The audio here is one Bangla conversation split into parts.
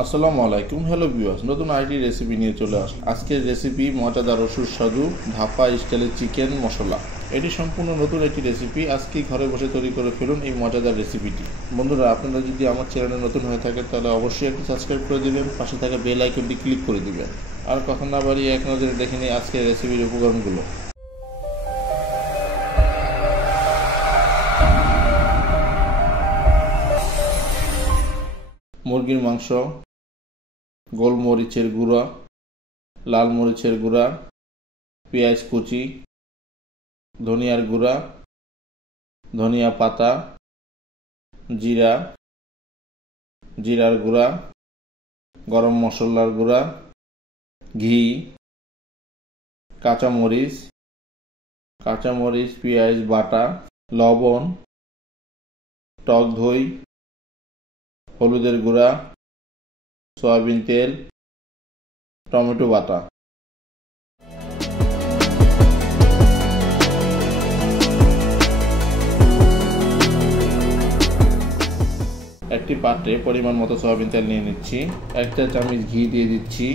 আসসালামু আলাইকুম। হ্যালো ভিউয়ার্স, নতুন আইটি রেসিপি নিয়ে চলে আসলাম। আজকের রেসিপি মজাদার ও সুস্বাদু ধাপা স্টাইলের চিকেন মশলা। এটি সম্পূর্ণ নতুন একটি রেসিপি। আজকেই ঘরে বসে তৈরি করে ফেলুন এই মজাদার রেসিপিটি। বন্ধুরা, আপনারা যদি আমার চ্যানেলে নতুন হয়ে থাকেন তাহলে অবশ্যই একটি সাবস্ক্রাইব করে দিবেন, পাশে থাকা বেল আইকনটি ক্লিক করে দিবেন। আর কথা না বাড়িয়ে এক নজরে দেখে নিই আজকের রেসিপির উপকরণগুলো। মুরগির মাংস, গোলমরিচের গুঁড়া, লাল মরিচের গুঁড়া, পেঁয়াজ কুচি, ধনিয়ার গুঁড়া, ধনিয়া পাতা, জিরা, জিরার গুঁড়া, গরম মশলার গুঁড়া, ঘি, কাঁচামরিচ, পেঁয়াজ বাটা, লবণ, টক দই, হলুদের গুঁড়া, সয়াবিন তেল, টমেটো বাটা। একটি পাত্রে পরিমাণ মতো সয়াবিন তেল নিয়ে নিচ্ছি। 1 চা চামচ ঘি দিয়ে দিচ্ছি।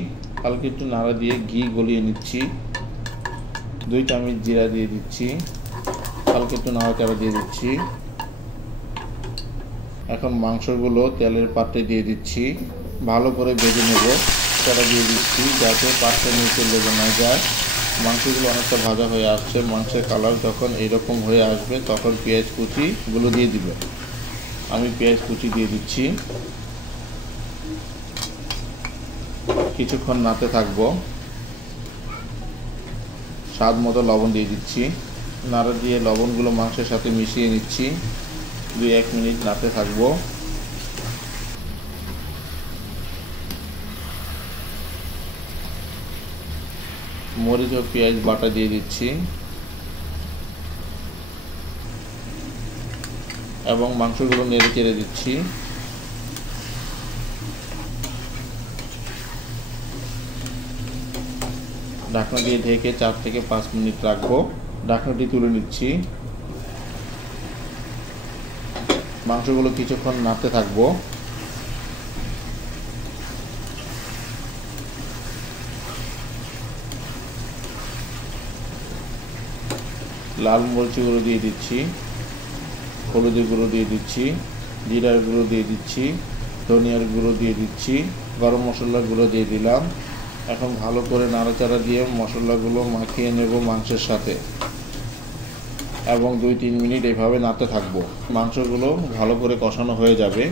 হালকা একটু নাড়া দিয়ে ঘি গলিয়ে নিচ্ছি। 2 চামচ জিরা দিয়ে দিচ্ছি। হালকা একটু নাড়াচাড়া দিয়ে দিচ্ছি। এখন মাংসগুলো তেলের পাত্রে দিয়ে দিচ্ছি। ভালো করে ভেজে নেব। চাড়া দিয়ে দিচ্ছি যাতে পাত্রের নিচে লেগে না যায়। মাংসগুলো অনেকটা ভাজা হয়ে আসছে। মাংসের কালার যখন এরকম হয়ে আসবে তখন পেঁয়াজ কুচিগুলো দিয়ে দিবে। আমি পেঁয়াজ কুচি দিয়ে দিচ্ছি। কিছুক্ষণ নাড়তে থাকবো। স্বাদ মতো লবণ দিয়ে দিচ্ছি। নাড়া দিয়ে লবণগুলো মাংসের সাথে মিশিয়ে নিচ্ছি। 2-1 মিনিট নাড়তে থাকবো। মরিচ ও পেঁয়াজ বাটা দিয়ে দিচ্ছি এবং মাংসগুলো নেড়ে চেড়ে দিচ্ছি। ঢাকনা দিয়ে ঢেকে 4 থেকে 5 মিনিট রাখবো। ঢাকনাটি তুলে নিচ্ছি। মাংসগুলো কিছুক্ষণ নাড়তে থাকবো। লাল মরিচের গুঁড়ো দিয়ে দিচ্ছি, হলুদের গুঁড়ো দিয়ে দিচ্ছি, জিরার গুঁড়ো দিয়ে দিচ্ছি, ধনিয়ার গুঁড়ো দিয়ে দিচ্ছি, গরম মশলার গুঁড়ো দিয়ে দিলাম। এখন ভালো করে নাড়াচাড়া দিয়ে মশলাগুলো মাখিয়ে নেব মাংসের সাথে এবং 2-3 মিনিট এভাবে নাড়তে থাকবো। মাংসগুলো ভালো করে কষানো হয়ে যাবে।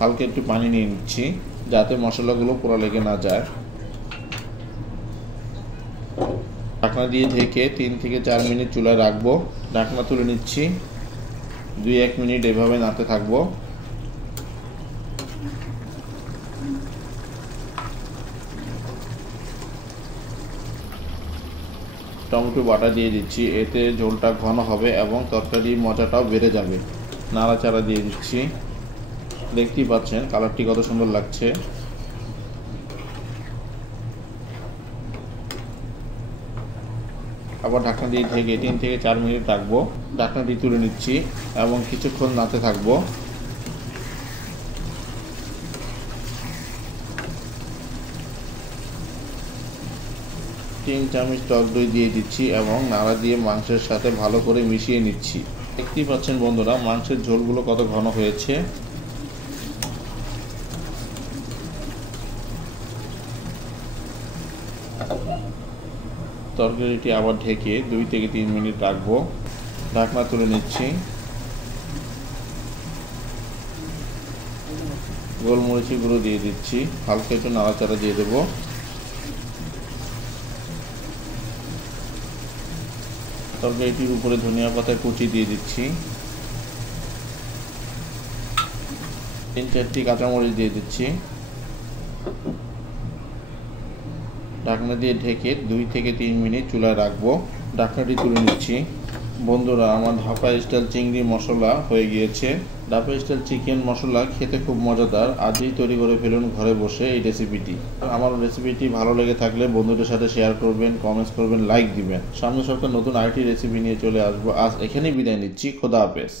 হালকা একটু পানি নিয়ে নিচ্ছি যাতে মশলাগুলো পুরো লেগে না যায়। ঢাকনা দিয়ে ঢেকে 3 থেকে 4 মিনিট চুলায় রাখবো। ঢাকনা তুলে নিচ্ছি। 2-1 মিনিট এভাবে নাড়তে থাকবো। টমেটো বাটা দিয়ে দিচ্ছি। এতে ঝোলটা ঘন হবে এবং তরকারির মজাটাও বেড়ে যাবে। নাড়াচাড়া দিয়ে দিচ্ছি। দেখতেই পাচ্ছেন কালারটি কত সুন্দর লাগছে। আবার ঢাকনা দিয়ে ঢেকে 3 থেকে 4 মিনিট রাখবো। ঢাকনাটি তুলে নিচ্ছি এবং কিছুক্ষণ নাড়তে থাকবো। 3 চামচ টক দই দিয়ে দিচ্ছি এবং নাড়া দিয়ে মাংসের সাথে ভালো করে মিশিয়ে নিচ্ছি। দেখতেই পাচ্ছেন বন্ধুরা মাংসের ঝোলগুলো কত ঘন হয়েছে। তরকারিটি আবার ঢেকে 2 থেকে 3 মিনিট রাখবো। ঢাকনা তুলে নিচ্ছি। গোলমরিচের গুঁড়ো দিয়ে দিচ্ছি। হালকা একটু নাড়াচাড়া দিয়ে দেবো। তরকারিটির উপরে ধনিয়া পাতা কুচি দিয়ে দিচ্ছি। 3-4টি কাঁচামরিচ দিয়ে দিচ্ছি। ঢাকনা দিয়ে ঢেকে 2 থেকে 3 মিনিট চুলায় রাখবো। ঢাকনাটি তুলে নিচ্ছি। বন্ধুরা, আমার ঢাকা স্টাইল চিংড়ি মশলা হয়ে গিয়েছে। ঢাকা স্টাইল চিকেন মশলা খেতে খুব মজাদার। আজই তৈরি করে ফেলুন ঘরে বসে এই রেসিপিটি। আমার রেসিপিটি ভালো লেগে থাকলে বন্ধুদের সাথে শেয়ার করবেন, কমেন্টস করবেন, লাইক দিবেন। সামনে সরকার নতুন আরেকটি রেসিপি নিয়ে চলে আসবো। আজ এখানেই বিদায় নিচ্ছি। খোদা হাফেজ।